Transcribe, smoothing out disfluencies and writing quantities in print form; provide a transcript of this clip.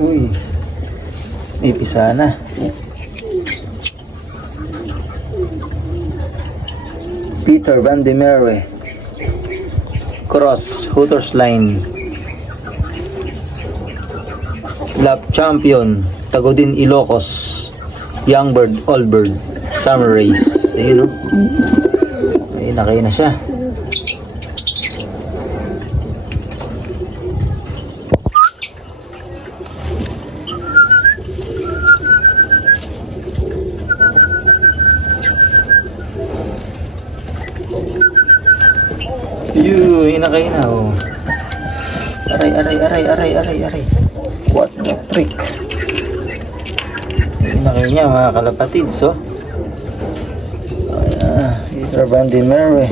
Uy, may pisa na. Peter Van de Merwe, Cross, Hooters Line, Lap Champion, Tagodin Ilocos, Young Bird, Old Bird, Summer Race. Ayun, no? Ayun, nakaya na siya. Hinakay na, oh. Aray. What the frick? Hinakay niya, mga kalapatids, oh. Peter Van de Merwe.